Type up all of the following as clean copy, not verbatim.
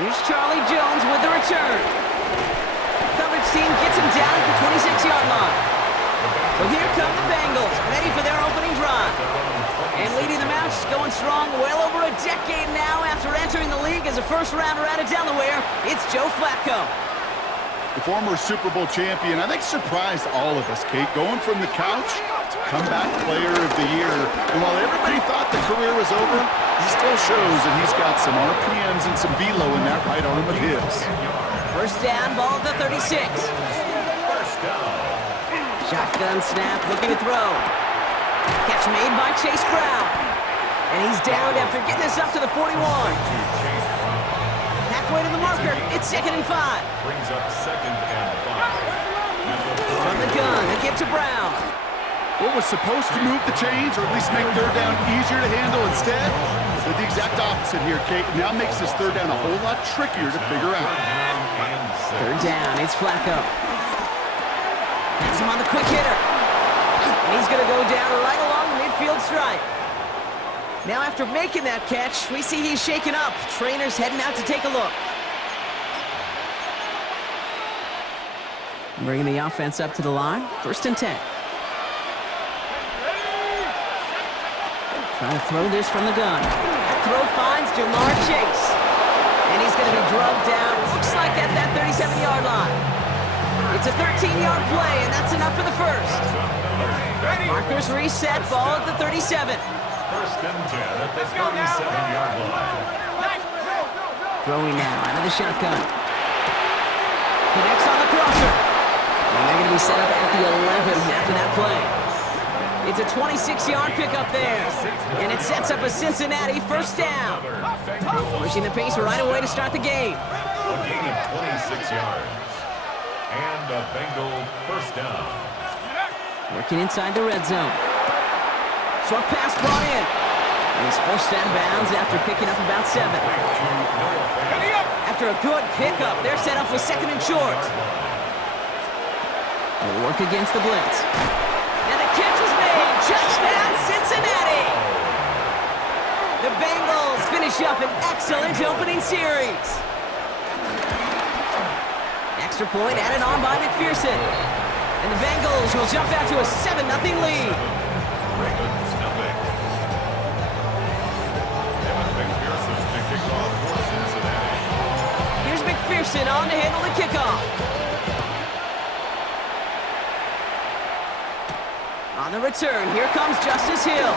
Here's Charlie Jones with the return. Coverage team gets him down at the 26-yard line. So here come the Bengals, ready for their opening drive. And leading the match, going strong well over a decade now after entering the league as a first-rounder out of Delaware, it's Joe Flacco. The former Super Bowl champion, I think, surprised all of us, Kate. Going from the couch to comeback player of the year. And while everybody thought the career was over, he still shows that he's got some RPMs and some velo in that right arm of his. First down, ball at the 36. Shotgun snap, looking to throw. Catch made by Chase Brown. And he's down after getting this up to the 41. Halfway to the marker, it's 2nd and 5. Brings up 2nd and 5. From the gun, a give to Brown. What was supposed to move the chains, or at least make third down easier to handle instead, did the exact opposite here, Kate. Now makes this third down a whole lot trickier to figure out. Third down, it's Flacco. Has him on the quick hitter. And he's going to go down right along the midfield stripe. Now after making that catch, we see he's shaken up. Trainer's heading out to take a look. Bringing the offense up to the line. 1st and 10. Trying to throw this from the gun. That throw finds Jamar Chase. And he's going to be drugged down, looks like at that 37-yard line. It's a 13-yard play, and that's enough for the first. Markers reset, ball at the 37. 1st and 10 at the 37-yard line. Throwing now out of the shotgun. Connects on the crosser. And they're going to be set up at the 11 after that play. It's a 26-yard pickup there. And it sets up a Cincinnati first down. Pushing the pace right away to start the game. A gain of 26 yards. And a Bengal first down. Working inside the red zone. Short pass brought in. And he's forced out of bounds after picking up about 7. After a good pickup, they're set up with 2nd and short. They'll work against the blitz. And the catch is made. Touchdown, Cincinnati! The Bengals finish up an excellent opening series. Extra point added on by McPherson. And the Bengals will jump out to a 7-0 lead. Ravens nothing. Evan McPherson to kick off for Cincinnati. Here's McPherson on to handle the kickoff. On the return, here comes Justice Hill.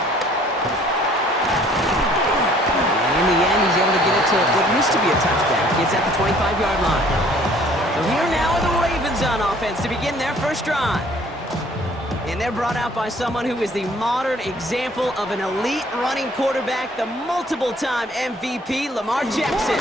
And in the end, he's able to get it to what used to be a touchback. It's at the 25-yard line. So here now are the Ravens on offense to begin their first drive. And they're brought out by someone who is the modern example of an elite running quarterback, the multiple-time MVP, Lamar Jackson.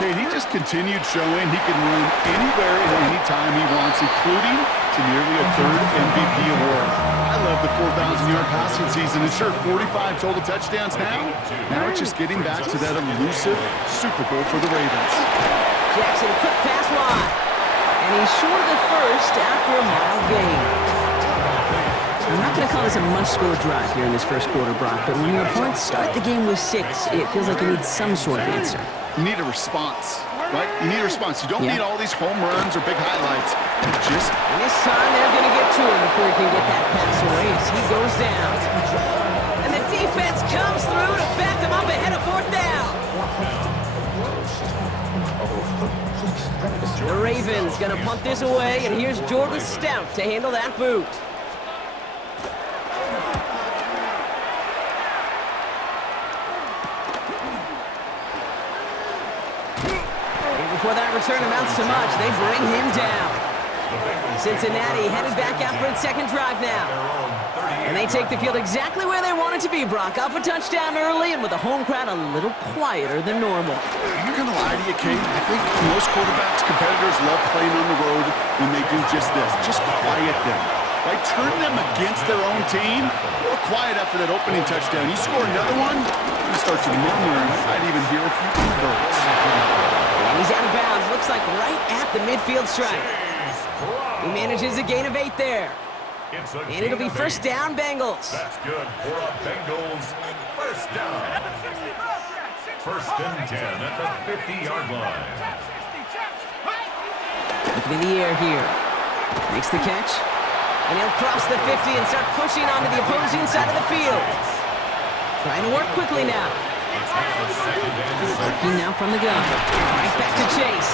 Kate, he just continued showing he can run anywhere and anytime he wants, including to nearly a 3rd MVP award. I love the 4,000-yard passing season. And sure, 45 total touchdowns now. Now it's just getting back to that elusive Super Bowl for the Ravens. Jackson, quick pass wide. And he's short of the first after a mild gain. I'm not going to call this a must-score drive here in this first quarter, Brock, but when your opponents start the game with 6, it feels like you need some sort of answer. You need a response, right? You need a response. You don't need all these home runs or big highlights. You just... And this time, they're going to get to him before he can get that pass away as he goes down. And the defense comes through to back them up ahead of 4th down. The Ravens going to punt this away, and here's Jordan Stout to handle that boot. Before that return amounts to much, they bring him down. Cincinnati headed back out for its 2nd drive now. And they take the field exactly where they want it to be, Brock. Up a touchdown early and with the home crowd a little quieter than normal. I'm not going to lie to you, Kate. I think most quarterbacks, competitors love playing on the road when they do just this. Just quiet them. Right? Turn them against their own team. Real quiet after that opening touchdown. You score another one, you start to murmur, and I'd even hear a few birds. And he's out of bounds. Looks like right at the midfield stripe. He manages a gain of 8 there. And it'll be first down, Bengals. That's good for a Bengals first down. First and 10 at the 50-yard line. Looking in the air here. Makes the catch. And he'll cross the 50 and start pushing onto the opposing side of the field. Trying to work quickly now. Working now from the gun. Right back to Chase.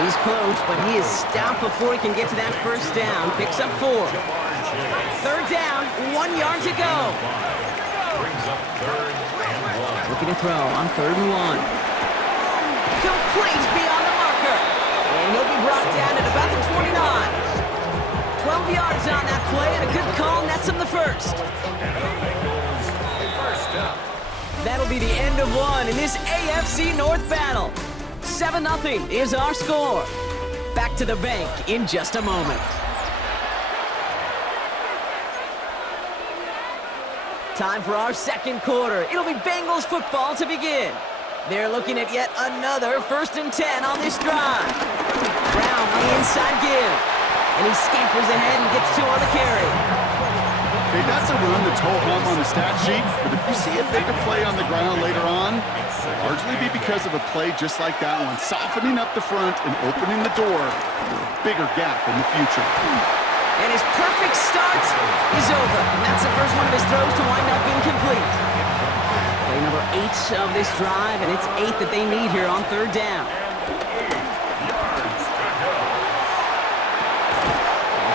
He's close, but he is stopped before he can get to that first down. Picks up 4. Third down, 1 yard to go. Brings up third and 1. Looking to throw on 3rd and 1. Complete beyond the marker. And he'll be brought down at about the 29. 12 yards on that play, and a good call nets him the first. That'll be the end of one in this AFC North battle. 7-0 is our score. Back to the bank in just a moment. Time for our second quarter. It'll be Bengals football to begin. They're looking at yet another 1st and 10 on this drive. Brown on the inside give. And he scampers ahead and gets 2 on the carry. Okay, that's a run that's ho-hum on the stat sheet, but if you see a bigger play on the ground later on, it'll largely be because of a play just like that one, softening up the front and opening the door for a bigger gap in the future. And his perfect start is over. That's the first one of his throws to wind up incomplete. Play number 8 of this drive, and it's 8 that they need here on 3rd down.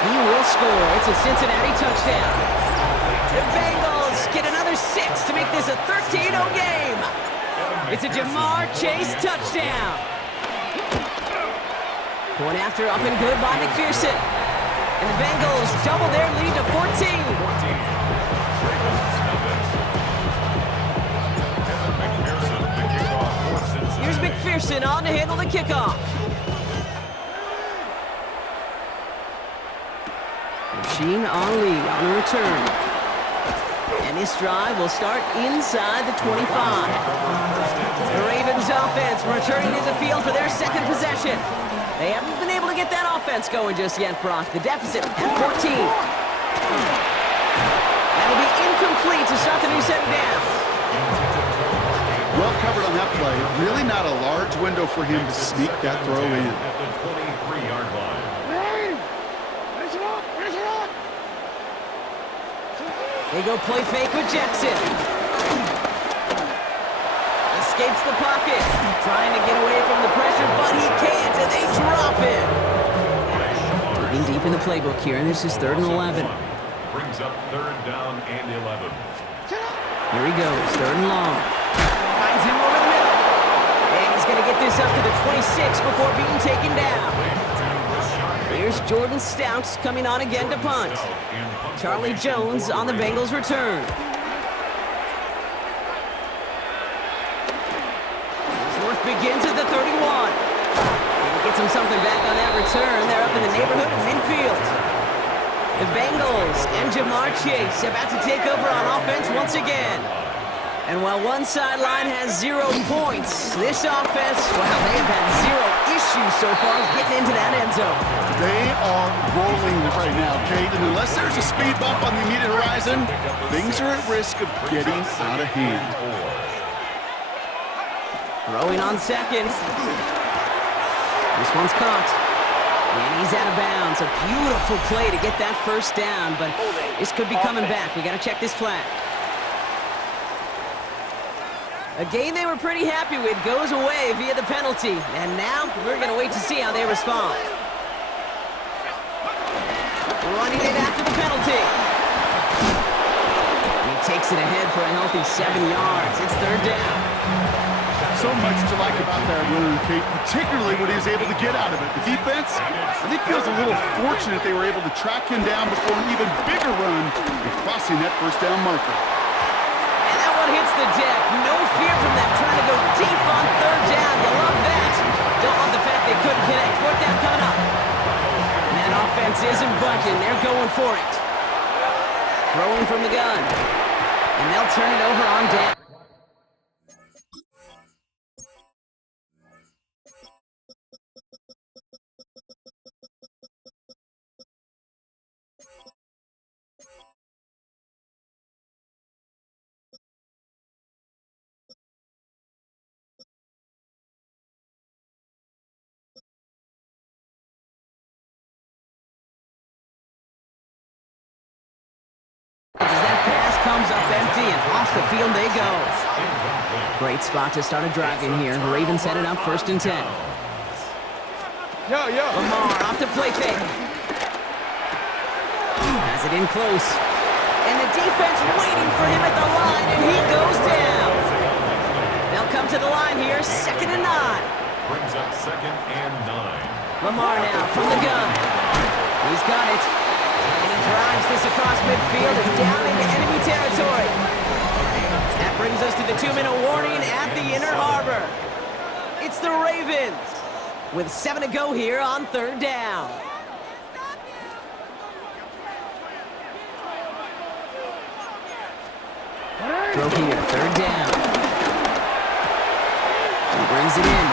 He will score. It's a Cincinnati touchdown. The Bengals get another 6 to make this a 13-0 game. It's a Jamar Chase touchdown. Going after up and good by McPherson. And the Bengals double their lead to 14. Here's McPherson on to handle the kickoff. Rasheen Ali on the return. And this drive will start inside the 25. The Ravens offense returning to the field for their second possession. They haven't been able to get that offense going just yet, Brock. The deficit at 14. That'll be incomplete to start the new set of downs. Well covered on that play. Really not a large window for him to sneak that throw in. At the 23-yard line. They go play fake with Jackson. Escapes the pocket. Trying to get away from the pressure, but he can't, and they drop him. Digging deep in the playbook here, and this is 3rd and 11. Brings up 3rd down and 11. Here he goes, 3rd and long. Finds him over the middle. And he's going to get this up to the 26 before being taken down. Here's Jordan Stouts coming on again to punt. Charlie Jones on the Bengals return. Work begins at the 31. And he gets him something back on that return. They're up in the neighborhood of midfield. The Bengals and Jamar Chase about to take over on offense once again. And while one sideline has 0 points, this offense, well, they've had 0 issues so far getting into that end zone. They are rolling right now, Kate, and unless there's a speed bump on the immediate horizon, things are at risk of getting out of hand. Throwing on 2nd. This one's caught. And he's out of bounds. A beautiful play to get that first down, but this could be coming back. We got to check this flag. A game they were pretty happy with goes away via the penalty. And now we're going to wait to see how they respond. Running it after the penalty. He takes it ahead for a healthy 7 yards. It's 3rd down. So much to like about that run, Kate, particularly what he was able to get out of it. The defense, I think, feels a little fortunate they were able to track him down before an even bigger run and crossing that first down marker. And that one hits the deck. No fear from them trying to go deep on 3rd down. You love that. Don't love the fact they couldn't connect. 4th down coming up. And that offense isn't budging. They're going for it. Throwing from the gun. And they'll turn it over on down. comes up empty, and off the field they go. Great spot to start a drive in here. The Ravens set it up 1st and 10. Lamar off the play fake. Has it in close. And the defense waiting for him at the line, and he goes down. They'll come to the line here, 2nd and 9. Brings up 2nd and 9. Lamar now from the gun. He's got it. And he drives this across midfield and down into enemy territory. That brings us to the 2-minute warning at the Inner Harbor. It's the Ravens with 7 to go here on 3rd down. Throw here, 3rd down. He brings it in.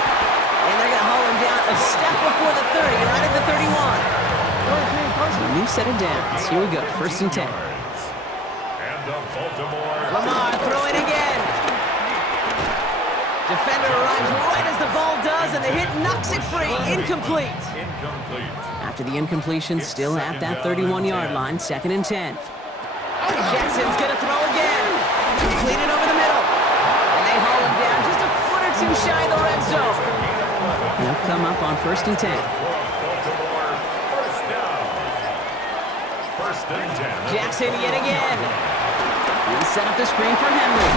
And they're going to haul him down a step before the 30, right at the 31. So a new set of downs. Here we go, 1st and 10. And the Baltimore. Lamar throwing again. Defender arrives right as the ball does, and the hit knocks it free. Incomplete. Incomplete. After the incompletion, still at that 31-yard line, 2nd and 10. Jackson's going to throw again. Completed over the middle. And they haul him down just a foot or two shy of the red zone. They'll come up on 1st and 10. Baltimore, 1st down. 1st and 10. Jackson yet again. He'll set up the screen for Henry.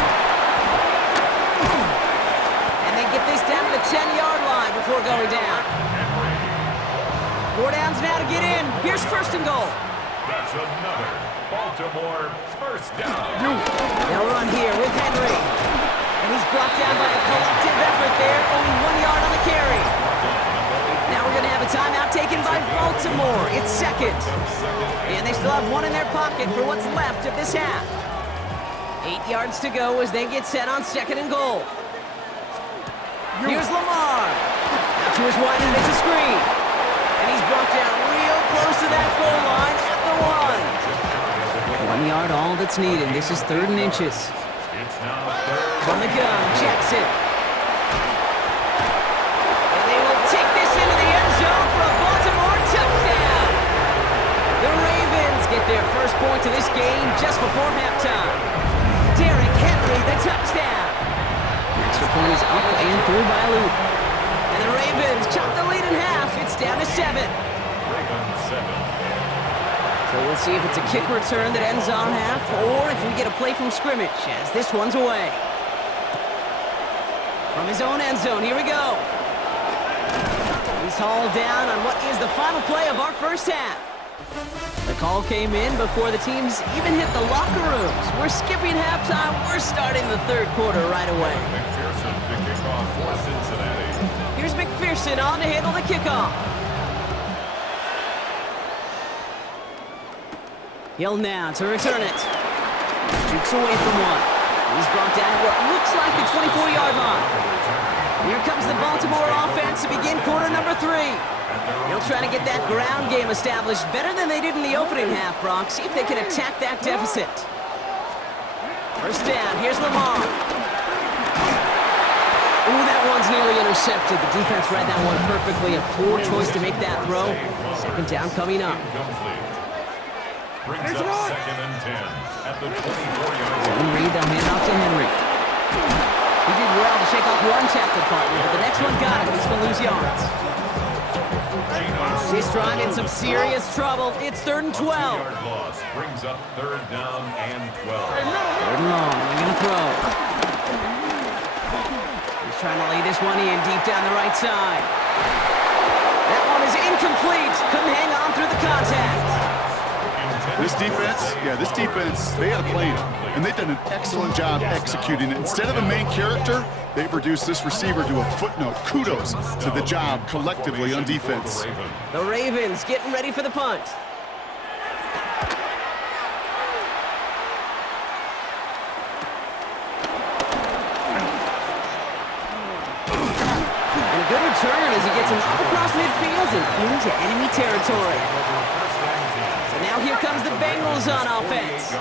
And they get this down to the 10-yard line before going down. 4 downs now to get in. Here's 1st and goal. That's another Baltimore 1st down. They'll run here with Henry. And he's brought down by a collective effort there. Only 1 yard on the carry. Now we're going to have a timeout taken by Baltimore. It's 2nd. And they still have 1 in their pocket for what's left of this half. 8 yards to go as they get set on 2nd and goal. Here's Lamar. Out to his wide end, it's a screen. And he's brought down real close to that goal line at the 1. 1 yard, all that's needed. This is 3rd and inches. It's now 3rd. From the gun, Jackson. And they will take this into the end zone for a Baltimore touchdown. The Ravens get their first point of this game just before halftime. Derrick Henry, the touchdown. Extra point is up and through by a loop. And the Ravens chop the lead in half. It's down to 7. Ravens 7. So we'll see if it's a kick return that ends on half, or if we get a play from scrimmage as this one's away. From his own end zone, here we go. He's hauled down on what is the final play of our first half. The call came in before the teams even hit the locker rooms. We're skipping halftime. We're starting the 3rd quarter right away. McPherson to kick off for Cincinnati. Here's McPherson on to handle the kickoff. Hill now to return it. Jukes away from 1. He's brought down what looks like the 24-yard line. Here comes the Baltimore offense to begin quarter number 3. They'll try to get that ground game established better than they did in the opening half, Brock. See if they can attack that deficit. 1st down, here's Lamar. Ooh, that one's nearly intercepted. The defense read that one perfectly. A poor choice to make that throw. 2nd down coming up. Brings up 2nd and 10 at the 24-yard line. Reed, they'll hand off to Henry. He did well to shake off one tackle partner, but the next one got him. He's going to lose yards. This drive in some serious trouble. It's 3rd and 12. 2-yard loss brings up 3rd down and 12. 3rd and long. They're going to throw. He's trying to lay this one in deep down the right side. That one is incomplete. Couldn't hang on through the contact. This defense, they had a plan, and they've done an excellent job executing it. Instead of a main character, they've reduced this receiver to a footnote. Kudos to the job collectively on defense. The Ravens getting ready for the punt. And a good return as he gets him up across midfield and into enemy territory. Now here comes the Bengals on offense.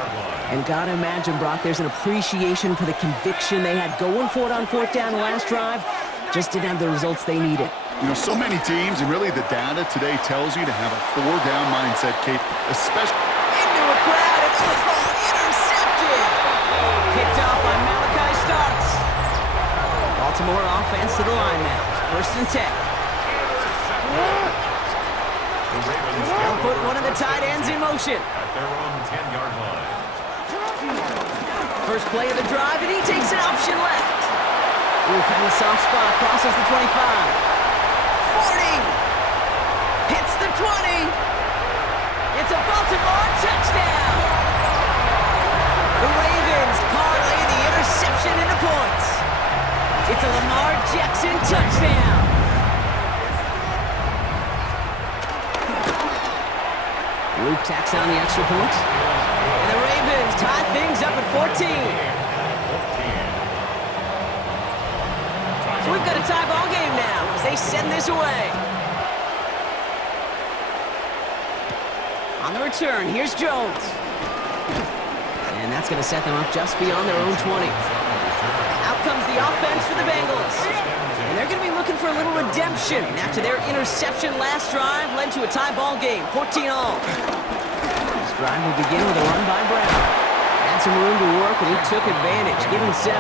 And gotta imagine, Brock, there's an appreciation for the conviction they had going for it on 4th down the last drive. Just didn't have the results they needed. You know, so many teams, and really the data today tells you to have a 4-down mindset, Kate, especially into a crowd and intercepted. offense to the line now. 1st and 10. They'll put one of the tight ends in motion. At their own 10-yard line. First play of the drive, and he takes an option left. Ooh, found a soft spot, crosses the 25. 40! Hits the 20! It's a Baltimore touchdown! The Ravens parlay the interception into points. It's a Lamar Jackson touchdown. Luke tacks on the extra point. And the Ravens tie things up at 14. So we've got a tie ball game now as they send this away. On the return, here's Jones. And that's going to set them up just beyond their own 20. Out comes the offense for the Bengals. And they're going to be looking for a little redemption after their interception last drive led to a tie ball game, 14-all. This drive will begin with a run by Brown. Had some room to work, and he took advantage. Give him 7.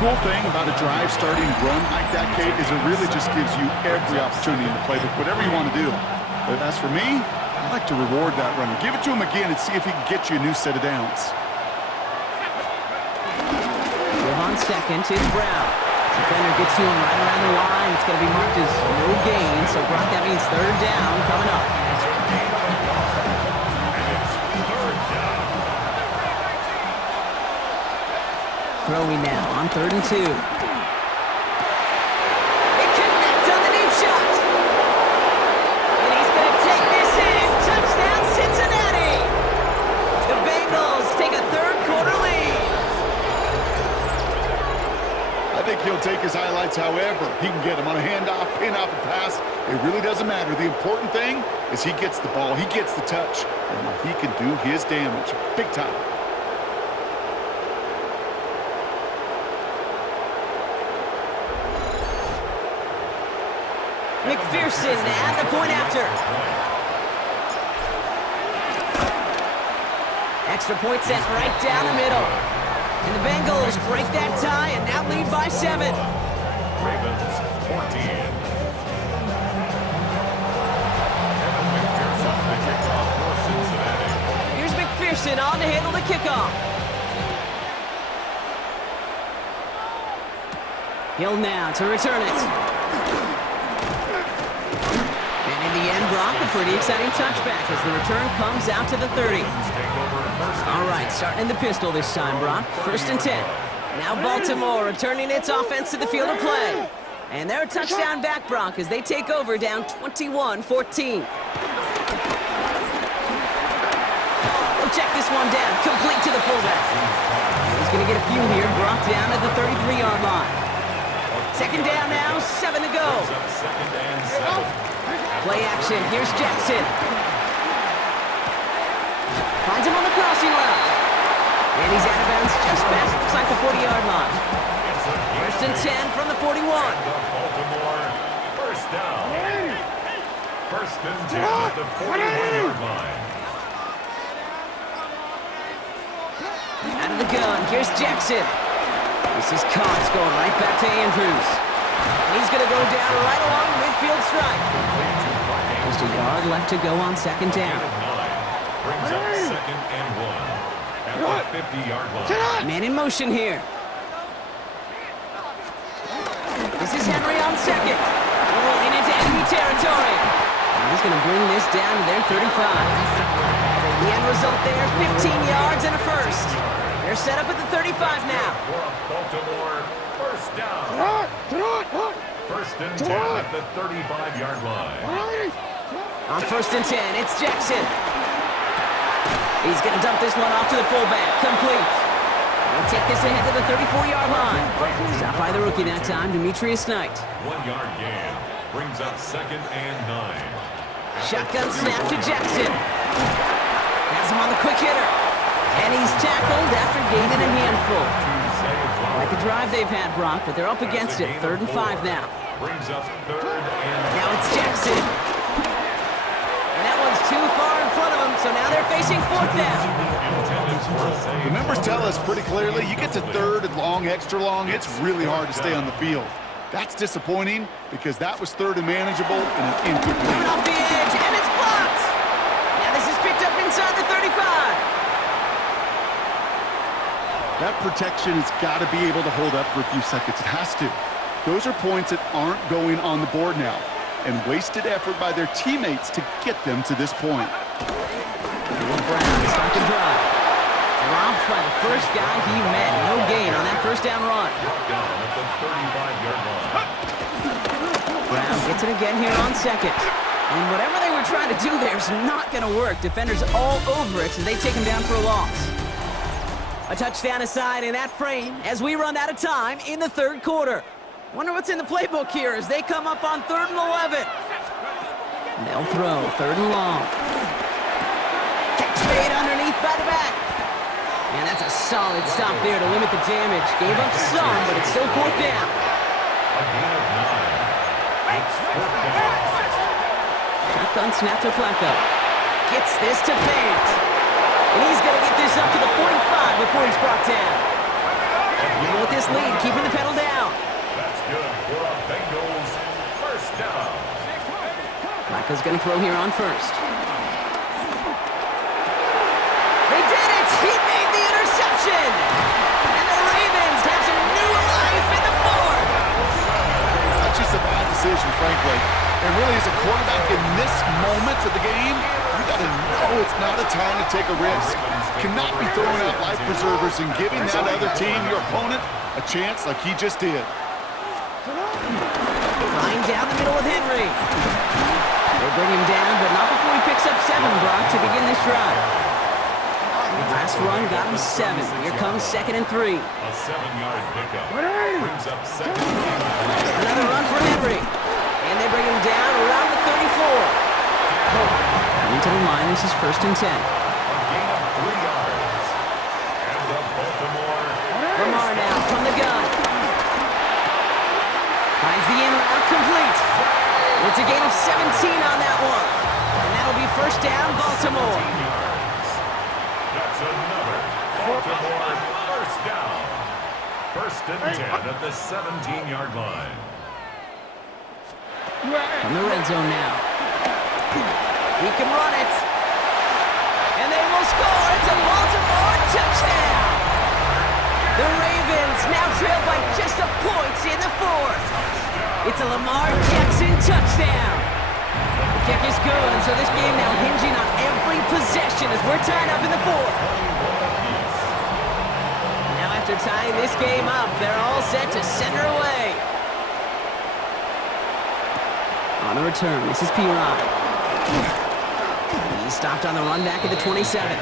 Cool thing about a drive starting run like that, Kate, is it really just gives you every opportunity in the playbook, whatever you want to do. But as for me, I like to reward that runner. Give it to him again and see if he can get you a new set of downs. Give on second, it's Brown. Defender gets to him right around the line. It's going to be marked as no gain, so Brock, that means 3rd down coming up. Throwing now on 3rd and 2. It connects on the deep shot. And he's going to take this in. Touchdown, Cincinnati. The Bengals take a 3rd quarter lead. I think he'll take his highlights however he can get them on a handoff, pin off a pass. It really doesn't matter. The important thing is he gets the ball, he gets the touch, and he can do his damage big time. McPherson at the point after. Extra point sent right down the middle. And the Bengals break that tie and now lead by 7. Ravens 14. Here's McPherson on to handle the kickoff. Hill now to return it. In the end, Brock, a pretty exciting touchback as the return comes out to the 30. All right, starting in the pistol this time, Brock. 1st and 10. Now Baltimore returning its offense to the field of play. And they're a touchdown back, Brock, as they take over down 21-14. We'll check this one down, complete to the fullback. He's going to get a few here, Brock down at the 33-yard line. 2nd down now, 7 to go. Play action, here's Jackson. Finds him on the crossing route. And he's out of bounds just past, looks like the 40-yard line. 1st and 10 from the 41. Baltimore, 1st down. 1st and 10 at the 41-yard line. Out of the gun, here's Jackson. This is Cox going right back to Andrews. And he's going to go down right along midfield strike. Just a yard left to go on 2nd down. Brings up 2nd and 1 at the 50-yard line. Man in motion here. This is Henry on 2nd. Rolling into enemy territory. And he's going to bring this down to their 35. The end result there, 15 yards and a 1st. They're set up at the 35 now. Baltimore, 1st down. 1st and 10 at the 35-yard line. On 1st and 10, it's Jackson. He's going to dump this one off to the fullback. Complete. They'll take this ahead to the 34-yard line. Stopped by the rookie that time, Demetrius Knight. 1-yard gain. Brings up 2nd and 9. Shotgun snap to Jackson. Has him on the quick hitter. And he's tackled after gaining a handful. Quite the drive they've had, Brock, but they're up against it. 3rd and 5 now. Brings up 3rd and now it's Jackson. And that one's too far in front of him, so now they're facing 4th down. The numbers tell us pretty clearly, you get to third and long, extra long, it's really hard to stay on the field. That's disappointing because that was third and manageable and an incomplete. Coming off the edge, and it's blocked. Now this is picked up inside the 35. That protection has got to be able to hold up for a few seconds. It has to. Those are points that aren't going on the board now, and wasted effort by their teammates to get them to this point. Brown is not to drive. Dropped by the first guy he met. No gain on that first down run. Brown gets it again here on second. And whatever they were trying to do there is not going to work. Defenders all over it, so they take him down for a loss. A touchdown aside in that frame as we run out of time in the third quarter. Wonder what's in the playbook here as they come up on 3rd and 11. They'll throw 3rd and long. Catch made underneath by the back. And that's a solid stop there to limit the damage. Gave up some, but it's still 4th down. Shotgun snap to Flacco. Gets this to Fant. And he's going to get this up to the 45 before he's brought down. Even with this lead, keeping the pedal down. That's good for a Bengals first down. Flacco's going to throw here on first. They did it! He made the interception! And the Ravens have some new life in the fourth! That's just a bad decision, frankly. And really, as a quarterback in this moment of the game, you got to know it's not a time to take a risk. Cannot be throwing out life preservers and giving that other team, your opponent, a chance like he just did. Flying down the middle with Henry. They bring him down, but not before he picks up 7, Brock, to begin this drive. Last run got him 7. Here comes 2nd and 3. A 7-yard pickup. Brings up 2nd and 3. Another run for Henry. And they bring him down around the 34. Coming to the line, this is 1st and 10. A gain of 3 yards. And the Baltimore. Lamar now from the gun. Finds the in route complete. It's a gain of 17 on that one. And that'll be 1st down, Baltimore. That's another Baltimore first down. 1st and 10 at the 17-yard line. From the red zone now. He can run it. And they will score. It's a Baltimore touchdown. The Ravens now trail by just a point in the 4th. It's a Lamar Jackson touchdown. The kick is good, so this game now hinging on every possession as we're tied up in the 4th. Now after tying this game up, they're all set to send her away. On the return, this is P-Rod. He stopped on the run back at the 27.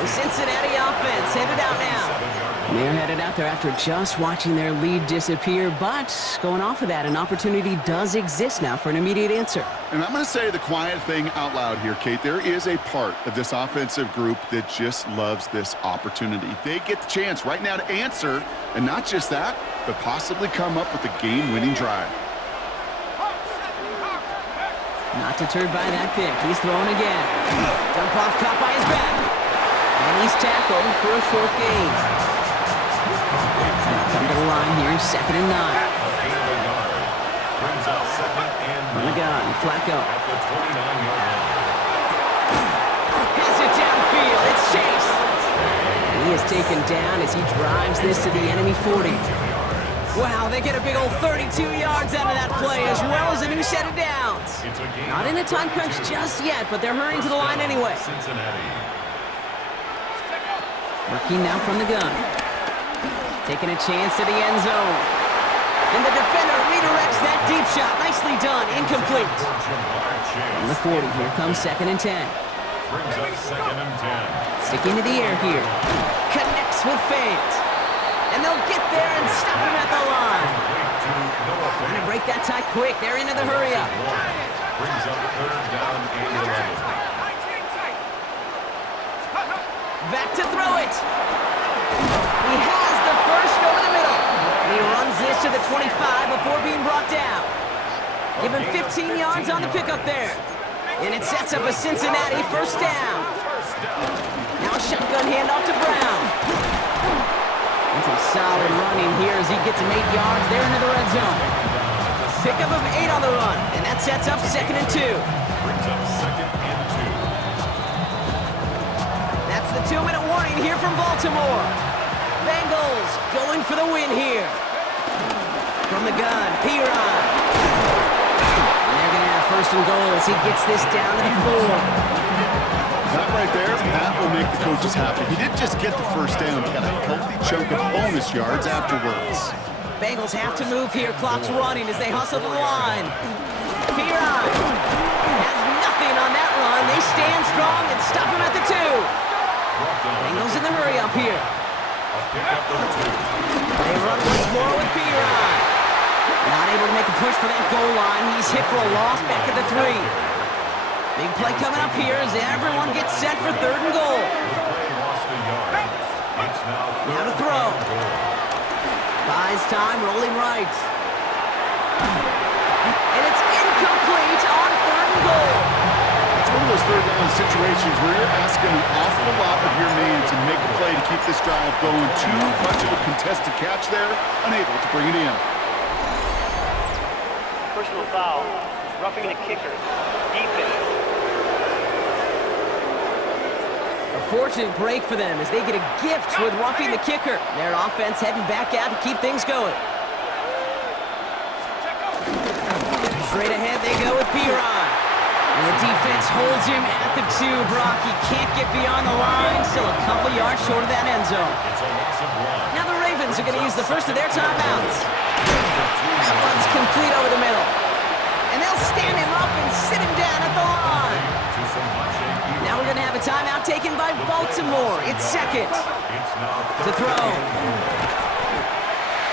The Cincinnati offense headed out now. They're headed out there after just watching their lead disappear, but going off of that, an opportunity does exist now for an immediate answer. And I'm going to say the quiet thing out loud here, Kate. There is a part of this offensive group that just loves this opportunity. They get the chance right now to answer, and not just that, but possibly come up with a game-winning drive. Not deterred by that pick. He's throwing again. Dump off, caught by his back. And he's tackled for a short gain. Now come to the line here, 2nd and 9. From the gun, Flacco. Has it downfield. It's Chase. And he is taken down as he drives this to the enemy 40. Wow, they get a big old 32 yards out of that play, as well as a new set of downs. Not in a time crunch just yet, but they're hurrying to the line anyway. Working now from the gun. Taking a chance to the end zone. And the defender redirects that deep shot. Nicely done. Incomplete. From the 40, here comes 2nd and 10. Brings up 2nd and 10. Sticking to the air here. Connects with Fant. And they'll get there and stop him at the line. Trying to break that tie quick. They're into the hurry-up. Brings up 3rd down and 11. Back to throw it. He has the first over the middle. And he runs this to the 25 before being brought down. Give him 15 yards on the pickup there. And it sets up a Cincinnati first down. Now a shotgun handoff to Brown. And some solid running here as he gets him 8 yards there into the red zone. Pickup of 8 on the run, and that sets up 2nd and 2. Brings up 2nd and 2. That's the 2-minute warning here from Baltimore. Bengals going for the win here. From the gun, Piron. And they're going to have 1st and goal as he gets this down to the 4. That right there, that will make the coaches happy. He didn't just get the 1st down, he got a healthy chunk of bonus yards afterwards. Bengals have to move here. Clock's running as they hustle the line. Piron has nothing on that run. They stand strong and stop him at the 2. Bengals in the hurry up here. They run once more with Piron. Not able to make a push for that goal line. He's hit for a loss back at the 3. Big play coming up here as everyone gets set for 3rd and goal. Now to throw. Buys time, rolling right. And it's incomplete on 3rd and goal. It's one of those 3rd down situations where you're asking an awful lot of your man to make a play to keep this drive going. Too much of a contested catch there, unable to bring it in. Personal foul, roughing the kicker, defense. A fortunate break for them as they get a gift with roughing the kicker. Their offense heading back out to keep things going. Straight ahead they go with Piron. And the defense holds him at the 2. Brock, he can't get beyond the line. Still a couple yards short of that end zone. Now the Ravens are going to use the first of their timeouts. That one's complete over the middle. And they'll stand him up and sit him down at the line. Now we're going to have a timeout taken by Baltimore. It's 2nd to throw.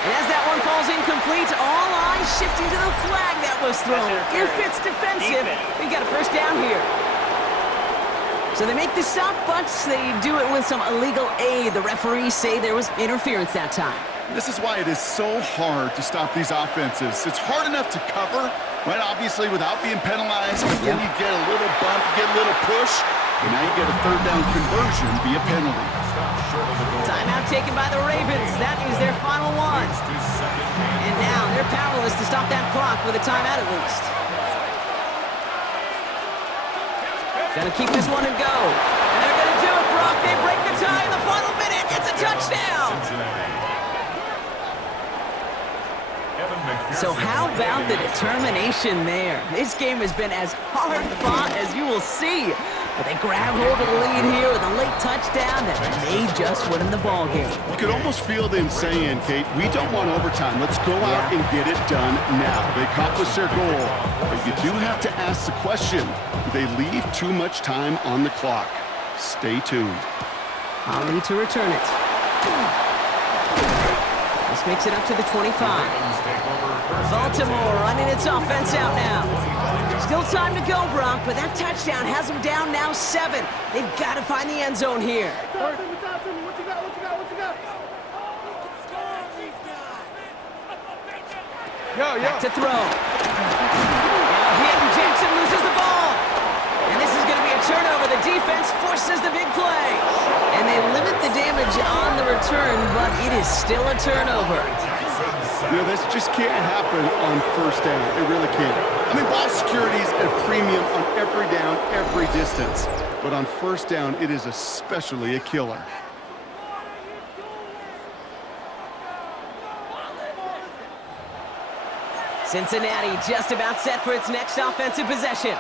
And as that one falls incomplete, all eyes shifting to the flag that was thrown. If it's defensive, we got a 1st down here. So they make the stop, but they do it with some illegal aid. The referees say there was interference that time. This is why it is so hard to stop these offenses. It's hard enough to cover, right, obviously, without being penalized, but then you get a little bump, you get a little push, and now you get a 3rd down conversion via penalty. Timeout taken by the Ravens. That is their final one. And now they're powerless to stop that clock with a timeout at least. Gonna keep this one and go. And they're gonna do it, Brock. They break the tie in the final minute. It's a touchdown. So how about the determination there? This game has been as hard fought as you will see. But they grab hold of the lead here with a late touchdown that may just win them the ball game. You could almost feel them saying, Kate, we don't want overtime. Let's go out and get it done now. They accomplished their goal. But you do have to ask the question, do they leave too much time on the clock? Stay tuned. Ali to return it. This makes it up to the 25. Baltimore running its offense out now. Still time to go, Brock, but that touchdown has them down now 7. They've got to find the end zone here. What you got? Back to throw. Now hit, and Jackson loses the ball. And this is going to be a turnover. The defense forces the big play. And they limit the damage on the return, but it is still a turnover. You know, this just can't happen on 1st down. It really can't. I mean, ball security is at a premium on every down, every distance. But on 1st down, it is especially a killer. Cincinnati just about set for its next offensive possession.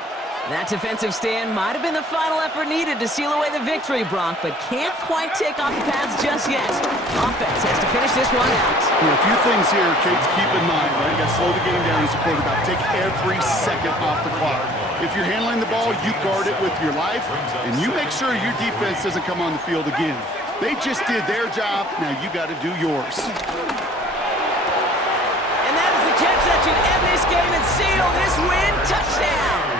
That defensive stand might have been the final effort needed to seal away the victory, Brock, but can't quite take off the pads just yet. Offense has to finish this one out. A few things here, Kate, to keep in mind. Right? You got to slow the game down as a quarterback. Take every second off the clock. If you're handling the ball, you guard it with your life, and you make sure your defense doesn't come on the field again. They just did their job. Now you got to do yours. And that is the catch that should end this game and seal this win. Touchdown!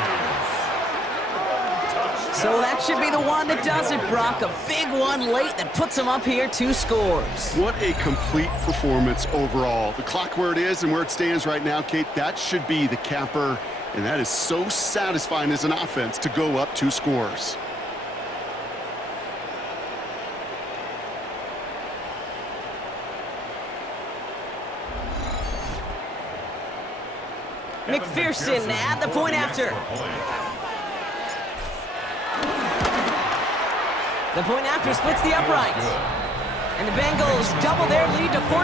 So that should be the one that does it, Brock. A big one late that puts them up here 2 scores. What a complete performance overall. The clock where it is and where it stands right now, Kate, that should be the capper. And that is so satisfying as an offense to go up 2 scores. McPherson at the point after. The point after splits the upright. And the Bengals double their lead to 14.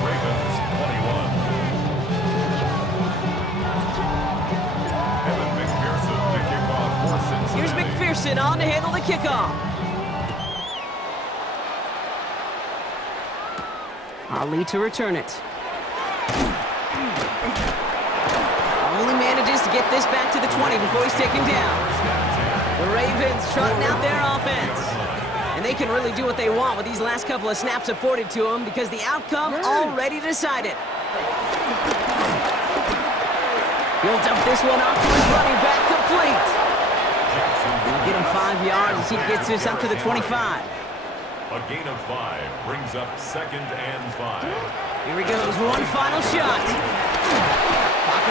Ravens 21. Evan McPherson to kick off for Cincinnati. Here's McPherson on to handle the kickoff. Ali to return it. Only manages to get this back to the 20 before he's taken down. The Ravens trotting out their offense. And they can really do what they want with these last couple of snaps afforded to them because the outcome already decided. He'll dump this one off to his running back, complete. He'll get him 5 yards as he gets this up to the 25. A gain of 5 brings up 2nd and 5. Here he goes, one final shot. Clock